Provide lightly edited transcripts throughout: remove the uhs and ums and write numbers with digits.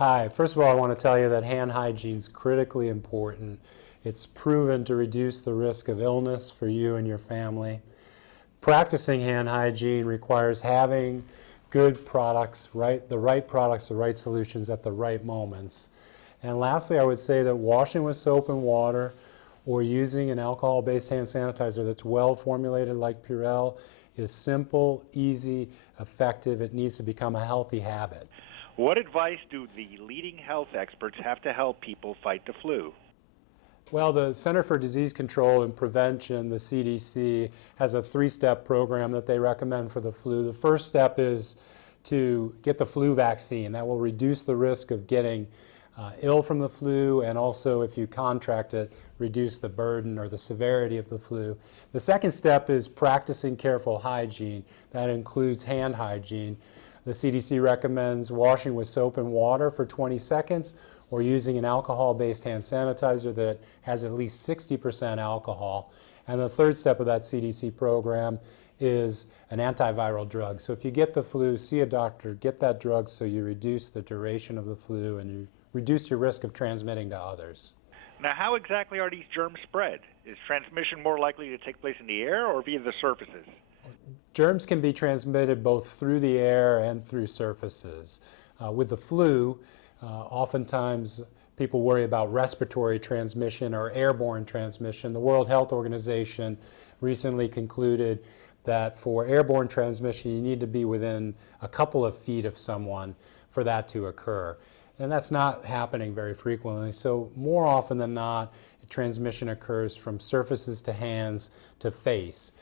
Hi. First of all, I want to tell you that hand hygiene is critically important. It's proven to reduce the risk of illness for you and your family. Practicing hand hygiene requires having good products, the right products, the right solutions at the right moments. And lastly, I would say that washing with soap and water or using an alcohol-based hand sanitizer that's well formulated like Purell is simple, easy, effective. It needs to become a healthy habit. What advice do the leading health experts have to help people fight the flu? Well, the Center for Disease Control and Prevention, the CDC, has a three-step program that they recommend for the flu. The first step is to get the flu vaccine. That will reduce the risk of getting ill from the flu, and also if you contract it, reduce the burden or the severity of the flu. The second step is practicing careful hygiene. That includes hand hygiene. The CDC recommends washing with soap and water for 20 seconds or using an alcohol-based hand sanitizer that has at least 60% alcohol. And the third step of that CDC program is an antiviral drug. So if you get the flu, see a doctor, get that drug so you reduce the duration of the flu and you reduce your risk of transmitting to others. Now, how exactly are these germs spread? Is transmission more likely to take place in the air or via the surfaces? Germs can be transmitted both through the air and through surfaces. With the flu, oftentimes people worry about respiratory transmission or airborne transmission. The World Health Organization recently concluded that for airborne transmission, you need to be within a couple of feet of someone for that to occur. And that's not happening very frequently. So more often than not, transmission occurs from surfaces to hands to face.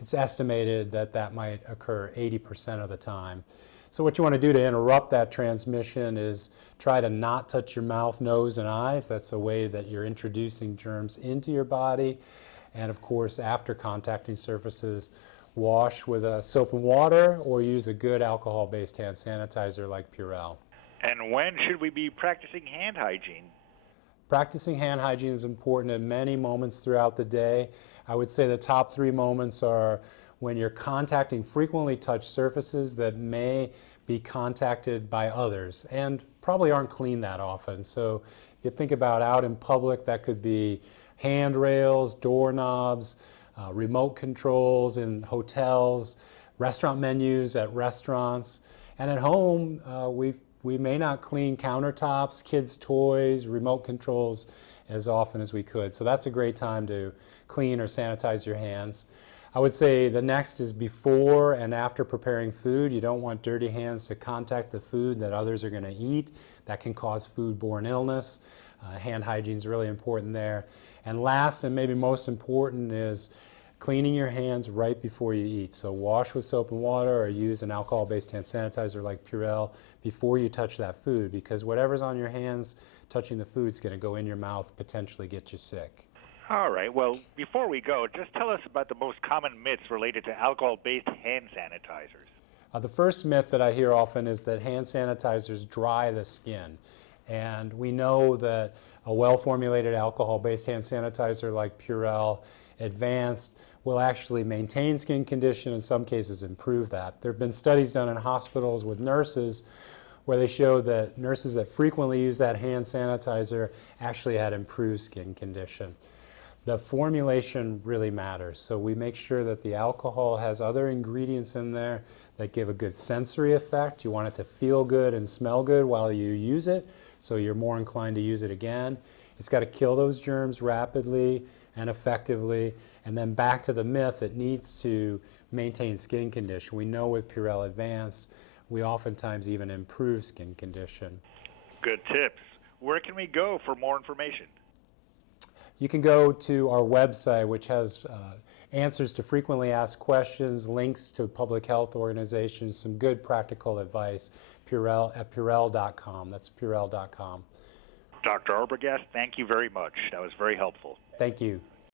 It's estimated that that might occur 80% of the time. So what you want to do to interrupt that transmission is try to not touch your mouth, nose, and eyes. That's a way that you're introducing germs into your body. And of course, after contacting surfaces, wash with soap and water or use a good alcohol-based hand sanitizer like Purell. And when should we be practicing hand hygiene? Practicing hand hygiene is important at many moments throughout the day. I would say the top 3 moments are when you're contacting frequently touched surfaces that may be contacted by others and probably aren't cleaned that often. So if you think about out in public, that could be handrails, doorknobs, remote controls in hotels, restaurant menus at restaurants, and at home we may not clean countertops, kids' toys, remote controls as often as we could. So that's a great time to clean or sanitize your hands. I would say the next is before and after preparing food. You don't want dirty hands to contact the food that others are going to eat. That can cause foodborne illness. Hand hygiene is really important there. And last and maybe most important is cleaning your hands right before you eat. So wash with soap and water or use an alcohol-based hand sanitizer like Purell before you touch that food, because whatever's on your hands touching the food is going to go in your mouth, potentially get you sick. All right. Well, before we go, just tell us about the most common myths related to alcohol-based hand sanitizers. The first myth that I hear often is that hand sanitizers dry the skin. And we know that a well-formulated alcohol-based hand sanitizer like Purell Advanced will actually maintain skin condition, in some cases improve that. There have been studies done in hospitals with nurses where they showed that nurses that frequently use that hand sanitizer actually had improved skin condition. The formulation really matters, so we make sure that the alcohol has other ingredients in there that give a good sensory effect. You want it to feel good and smell good while you use it, so you're more inclined to use it again. It's got to kill those germs rapidly and effectively. And then back to the myth, it needs to maintain skin condition. We know with Purell Advanced, we oftentimes even improve skin condition. Good tips. Where can we go for more information? You can go to our website, which has answers to frequently asked questions, links to public health organizations, some good practical advice, at Purell.com. That's Purell.com. Dr. Arbogast, thank you very much. That was very helpful. Thank you.